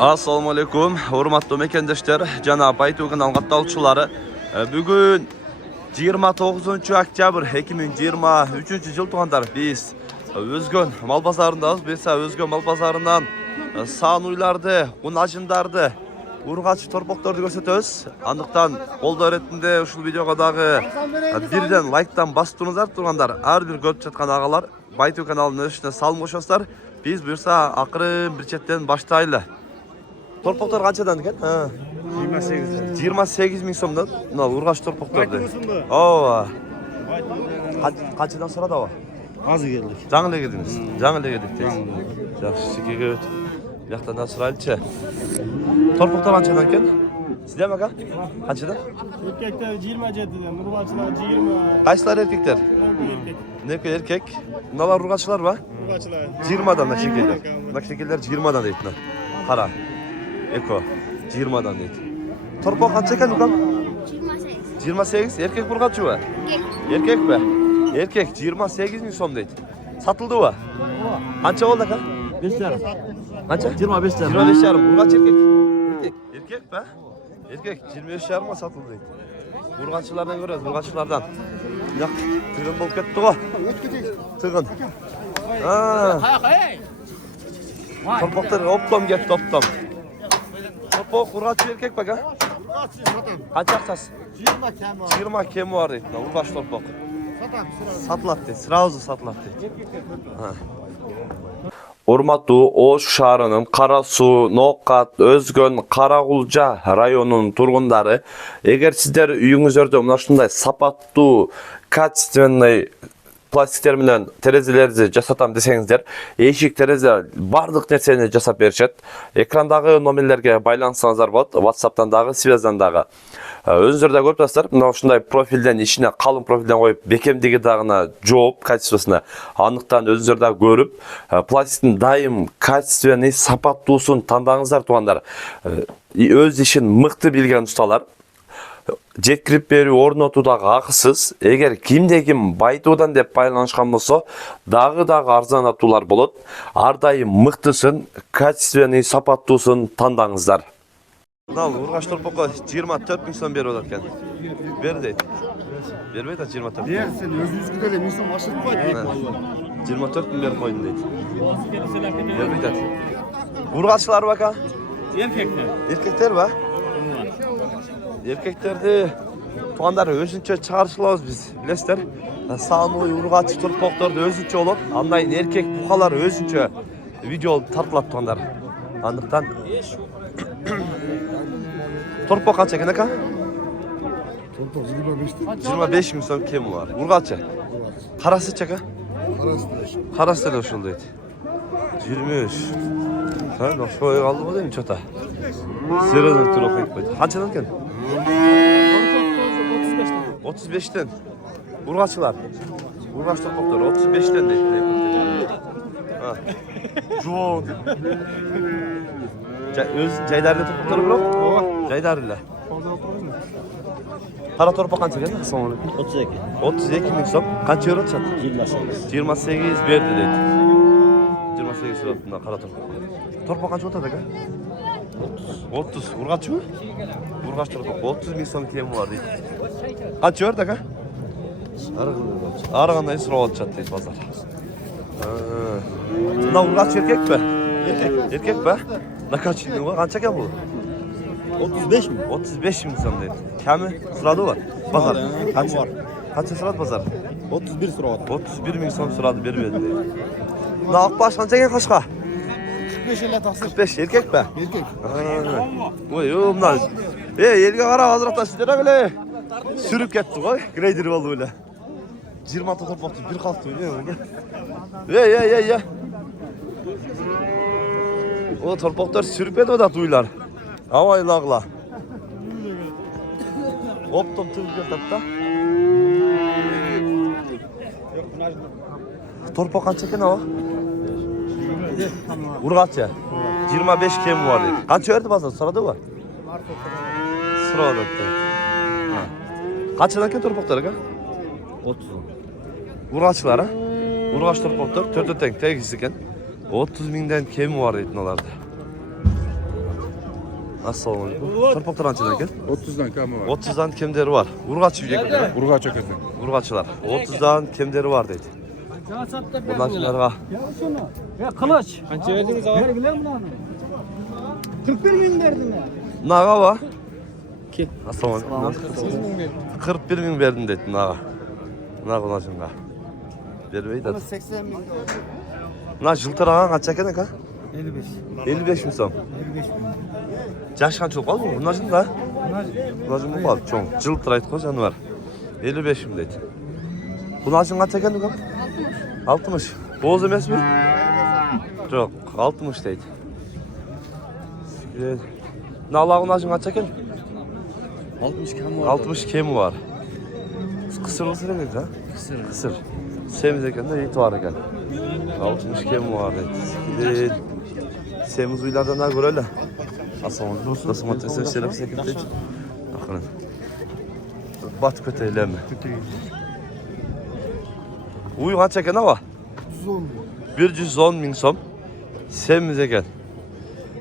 Assalamu alaikum, hurmatly mekendeşler, jana Baytu kanal katılımcıları. Bugün 29 oktyabr 2023 yıl tuğanlar biz Özgön mal pazarındayız. Biz Özgön mal pazarından sağın uylardı, un ajındardı, urgaç torpaklardı görsötöz. Andıktan kolda öğretinde uşul videoga dagı birden like'tan bastığınızlar turgandar. Her bir görüp çatkan ağalar Baytu kanalının üstüne salım koşaslar. Biz buyursa akırı bir çetten başlaylı. Torpaklar kaçadan ekan? 28. 28 ming so'mdan. Mana urgaç torpaklardı. Kaçadan sonra da var. Az geldik. Жаңыле келдіңіз. Жаңыле келдік дейсіз. Жақсы, шекеге өт. Яқтан да сұрайлычы. Торпақтар қаншадан екен? Сізде ме ака? Қаншадан? Erkekler 27'den, urgaçlar 20. Қайсылар еркектер? Erkek. Некі еркек? Мыналар ургачылар ба? Urgaçlar. 20'dan da şekeller. Мына шекелер 20'dan дейді. Қара. Эко 20'dan дейді. Торпақ қанша екен ұқам? 28. 28. Erkek urgaçı ба? Erkek be? Erkek 28 ming so'm deydi. Satıldı mı? Qancha oldu aka? 5,5. Qancha? 25 tane. 25 yarım. Urgaç erkek. Erkek be? Erkek 25 yarıma satıldı deydi. Urgaççılardan görüyoruz, urgaççılardan. Ya tığın bolup ketdi go. Tığın. Torpaklar optom ketdi, optom. Torpak urgaççı erkek bak ha? Qancha aqchasi? 20 kemi var deydi. Urgaç torpak. Satılат deydi. Sırauzu satılат deydi. Урматтуу Ош шаарынын Кара Суу, Ноокат, Өзгөн, Каракулжа районунун тургундары, эгер сиздер үйүңүздөрдө мына ушундай сапаттуу, качественный пластиктер менен терезелерди жасатам десеңиздер, эшик терезе бардык нерсени жасап беришет. Экрандагы номерлерге байлансаңыздар болот, WhatsApp'тан дагы, связдан дагы. Өзүңүздөр да көрүп турасыздар, мына ушундай профилден ичине калың профилден коюп, бекемдиги дагына жооп качествосуна. Андыктан өзүңүздөр да көрүп, пластиктин дайым качественный, сапаттуусун тандаңыздар туугандар. Өз ишин мыкты билген усталар. Жеткирип берүү, орнотуу дагы акысыз. Эгер кимде ким Байтуудан деп байланышкан болсо, дагы арзанатуулар болот. Ар дайым мыктысын, качественный, сапаттуусун тандаңыздар. Мынау ургач торпокко 24 миң сом берип атат экен. Бер дейт. Бербейт а 24. Берсин, өзүңүзгө деле 1000 сом ашырып койду. 24 миң берип койдум дейт. Бербейт ат. Ургаччылар бака? Erkekler. Erkekler ба? Erkeklerdi тугандар өзүнчө чыгарышыбыз биз, билесиздер. Саануй ургач торпокторду өзүнчө болот. Андан эркек букалар өзүнчө видео тартылат тугандар. Андыктан торпок канча экен ака? Торпок 25. 25 миң сом кеми бар. Ургачы. Карасычы ака? Карасы деле ошол дейт. 23. Ха, ошой калды го дейм чота. Середен туруп кетпейт. Канчадан экен? 35'ten. Urgaççılar. Urgaç torpaklar 35'ten deyt. Ha. Joğun. Öz Ceydarlı torpakları bırak. Ceydarlı. Kara torpak kança geldi? 32. 32 ming so'm. Qancha euro tushadi? 28. 28 berdi deydi. 28 suratında kara torpak. Torpak qancha o'tadi aka? 30. Urgaççı mı? Urgaç torpak 30 ming so'm kemi var deydi. Qancha berdi aka? Arıqandan surab olacak deydi bozor. Mına urgaç erkek mi? Erkek be? Ne kaç yıl var? Qancha ekan bu? 35 mi? 35 ming so'm deydi. Kami suradi var. Bozor. Qancha var? Qancha suradi bozor? 31 so'radi. 31 ming so'm suradi, bermedi deydi. Mına oqbash qancha ekan qo'shqa? 45 ile tahsil. 45 erkek be? Erkek. Oy, mına. Elga qara, hozirda sizlar öyle. Sürüp ketdi qo'y, greyder bo'ldi o'la. 20 ta torpaqni bir qaltdi o'ylayman. Ey. O torpaqlar sürüp edi oda uylar. Avaylag'la. Optom tugib ketdi da. Torpaq qancha ekan o? Urgaçça. 25 kemi var deydi. Qancha berdi bozor? So'radi u? So'radi. Qanchadan ekan torpaqlar aka? 30. Urgaççılar ha? Urgaç torpaqlar 4 teng tegiz ekan. 30 mingdan kemi var deydi ularda. Assalomu alaykum. Torpaqlar qanchadan ekan? 30'dan kami var. 30'dan kemderi var. Urg'achi uyga kirdi. Urg'achi akasi. Urg'achilar 30'dan kemderi var deydi. Urg'achilarga Ya kılıç. Kaça verdiniz abi? Vergiler mi lan? 41 bin verdin ya. naga var. Kim? Assalomu alaykum. 41 ming berdim deydi naga. Naga unajinga. Bermeydi. 80 bin. Mına жылтыраған qancha ekan aka? 55. 55 ming so'm. 55 bin. Jash qancha qoldi bu? Unajinda? Unajin bu qoldi, cho'ng. Жылтырайды qo'y жануар. 55 ming deydi. Unajin qancha ekan uka? 60. Bo'z emasmi? Yo'q, 60 deydi. Nala unajin qancha ekan? 60 kam var. 60 kemi var. Kısır olsa ne dedi ha? Kısır. Kısır. Semiz eken de iti var eken. 60 kemi var dedi. Semiz uylardan da göre öyle. Aslan dostum atıyorsa şeref sekirteç. Bakın. Bat köteyleme. Uyu kaç eken ama? 110 ming so'm. Semiz eken.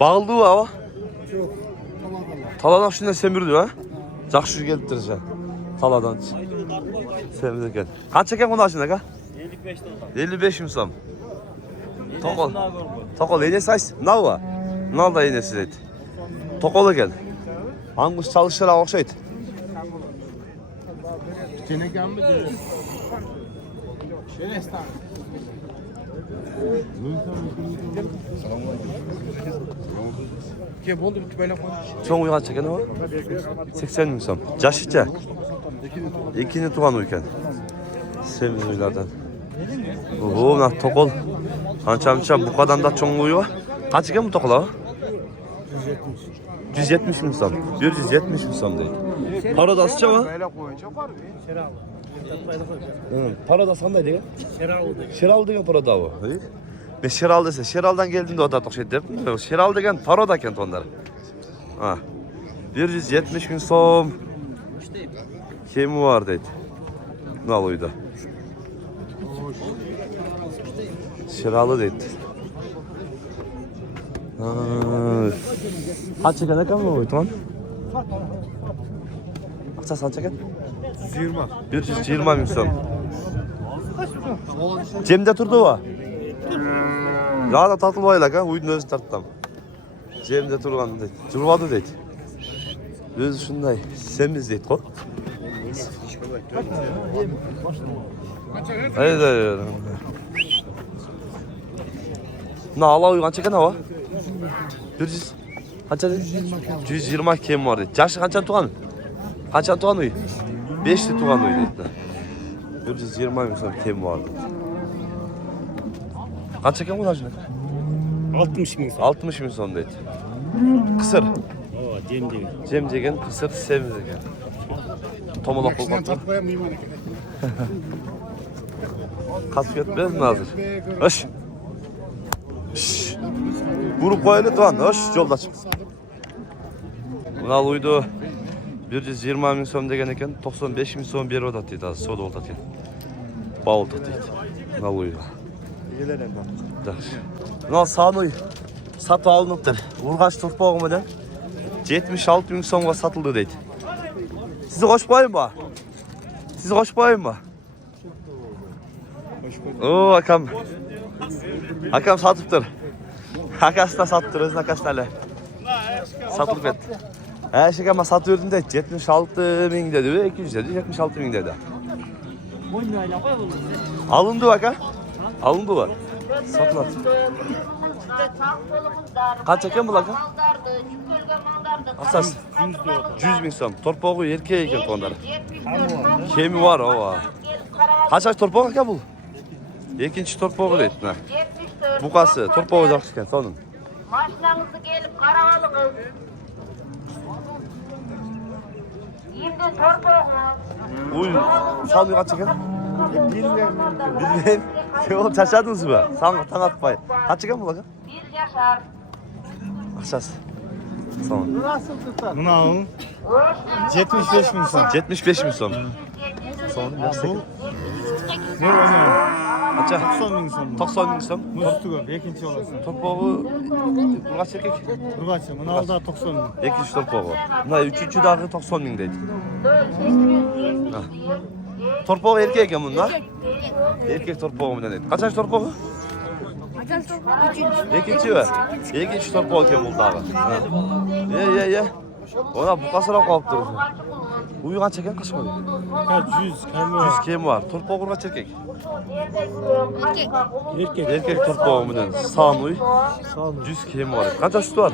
Bağıldı mı ama? Taladan şundan semirdi ha? Жақсы келіп тұр жа. Таладан. Сәміз екен. Қанша екен құны ашын, аға? 55 мың сом. Тоқол енесі айс. Мынау ба? Мынау да енесі дейді. Тоқол екен. Аңғыш çalışır оқшайды. Teneken mi diyor? Ke oldu bir böyle konuş. Çoğun uygan çeken ama? 80 мың сом. Жашыча? Екені туған uy екен. Сәміз uylardan. Oo, мына тоқол. Қанша бұқадан да çoğun uy var. Қанша екен bu тоқол, аға? 170 мың сом. 170 мың сом дейді. Пародасы мı? Paroda sanday деген? Şeral деген paroda bu. Ben Şeral dese, Şeral'dan geldiğimde o da toqşet deptim. Şeral деген paroda kent onlar. Ha. 170 мың сом. Kemi var deydi. Nal uyda. Şeralı deydi. Kaç ekan ekan bu uytuman? Akçası kaç ekan? 120 мың сом. Cemde turdu o. Ya da tatılbayla kan, uydun özü tarttam. Cemde turgan deydi. Jurvadı deydi. Özü şunday, semiz deydi ko. Haydi. Mına ala uy kança ekan aba? 100. Kança deydi? 120 kem var deydi. Jaşı kança tuğan? Kança tuğan uy? 5'li tuğan uy deydi. 120 мың сом kem var deydi. Kança eken bunlar şimdi? 60 bin. 60 мың сом deydi. Kısır. Oo, cem değil. Cem degen kısır, semiz degen. Tomolak olmak. Tatlıya mıyım? Kasfiyat bezin hazır. Hoş. Vurup koyulu tuğan. Hoş, yolda çık. Bunal uydu. 120 мың сом деген eken 95 мың сом beri odat deydi. Soda odat deydi. Bağıldık deydi. Bunal uydu. Bunal sağın uy. Satı alınıptır. Urgaç torpağım öden 76 мың сомға satıldı deydi. Sizi hoş koyayım mı? Sizi hoş koyayım mı? Oo akam. Akam satıptır. Akası da satıptır, özün akası da satılıp etti. Her şey ama satı verdim de 76 min dedi, 200 dedi, 76 min dedi. Alındı bak ha. Alındı bak. Satılar. Kaç eken bu lan? Asas 100 мың сом. Torpağı erkeğe eken onları. Kemi var o var. Kaç ay torpağı eken bu? İkinci torpağı deydi. Bukası, torpağı жақсы eken sonun. Maşinanızı gelip karavalınız. Şimdi torpağınız. Uy, sağlığı kaç eken? Bilmem. Oğlum şaşırdınız mı? Tan atmayın. Kaç eken bu lan? 1 yaşar. Akşası. Tamam. Mına 75 bin son. 75 мың сом. Son. Ne var Qancha? 90 ming so'm. 90 ming so'm. Muz tugab, ekінші olasan. Torpog'i urg'ach erkak. Urg'achi, mana alda 90 ming. Ikkinchi torpog'i. Mana uchinchi dag'i 90 ming deydi. Torpog'i erkak ekan bunda. Erkak torpog'i bilan deydi. Qancha torpog'i? Ikkinchi va ikkinchi torpog' ekan bu dag'i. Ye. Ona buqasirab qolibdi. Uy qancha ekan qashqoy? Kaç 100 kami 100 kemi var. Torpog' urg'ach erkak. erkek. Erkak torpog'i bilan son uy. Sağ olun. 100 kemi var. Qancha sütü var?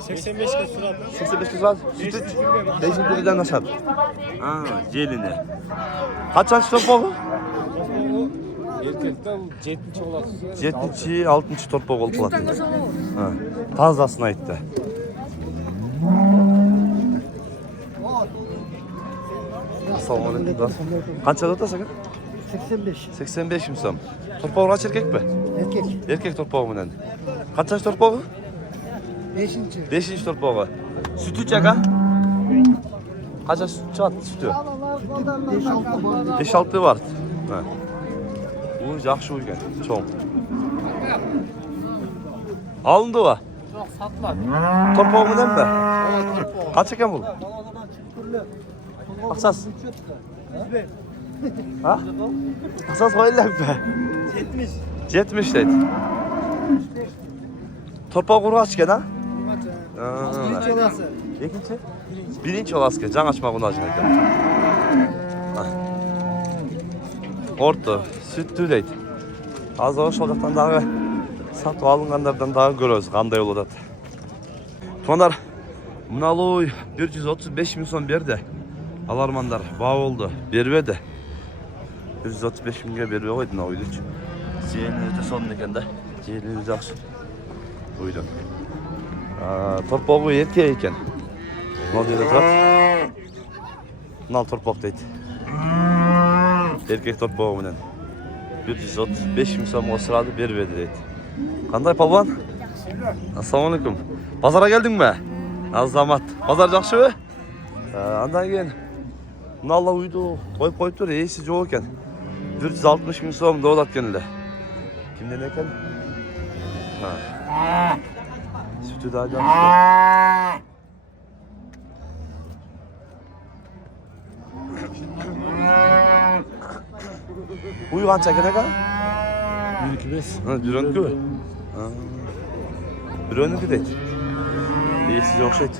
85 ga suradi. 85 kilo sütü. 5 litreden aşağı. Ha, jelini. Kaçanchi torpog'i? Erkekda 7-chi bo'ladi. 7-chi, 6-chi torpog' bo'lib qoladi. Ha, tozasini aytdi. Assalomu alaykum. Qancha o'tasiz aka? 85. 85 ming so'm. Torpog' qancha erkakmi? Erkek. Erkak torpog' bilan. Qancha torpog'i? 5-chi. 5-chi torpog'i. Sütü aka? Qancha süt chiqadi sütü? 5-6 var. Ha. Bu yaxshi bo'lgan, cho'ng. Alındı va? Yo'q, sotiladi. Torpog' bilanmi? Qancha ekan bu? Aqsas. Ha? Aqsas qo'yilibmi? 70. 70 deydi. Torpog' urg'ach ekan, ha? Birinchi olasi. Ikkinchi? Birinchi olasga jang ochmoqni ekan. Orta, sütü deydi. Az o şolaktan dağı satып alınganlardan dağı görüyoruz qanday bo'ladi. Tuğanlar, Mınalıoy 135 ming so'm berdi. Alarmanlar bağ oldu, bermedi. 135 mingga bermey qo'ydi mına uydu. Seni öte son ekan da. Seni yaxshi. Uydu. Torpog'i erkek ekan. Modeli turat. Nal torpog deydi. Erkek torpog'i bilan 135 ming so'm o'siradi, bermedi deydi. Qanday polvon? Assalomu alaykum. Bozorga keldingmi? Azamat. Bozor yaxshimi? Andan keyin Nalla uydu, qo'yib qo'yibdi, reisi yo'q ekan. 160 ming so'm davlatganlar. Kimdan ekan? Ha. Sütü daha yaxshi. Uy qancha ekan aka? 25. Ha, Dürenki mi? Ha. Dürenki deydi. İyisi o'xshaydi.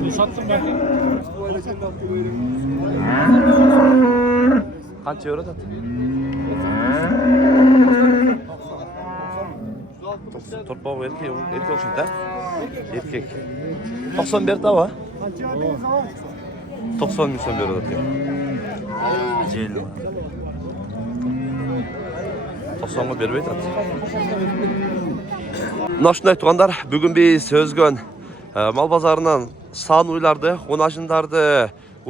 Bunu sattım ben. Qancha euro tutadi? Torpog' erkek o'xshaydi, ha? Erkek. 90 berdi va? 90 ming so'm beradi ekan. Jelni. 90'ga bermey turadi. Mana shunday tuğanlar, bugun biz Özgön mal bozoridan son uylarni, qo'nashlarni,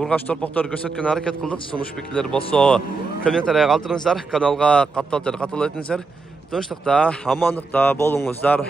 urg'ach torpoqlarni ko'rsatgan harakat qildik. Sunish fikirlar bo'lsa, kommentariya qoldiringizlar, kanalga qattiq aytingizlar. Tinchlikda, omonlikda bo'lingizlar.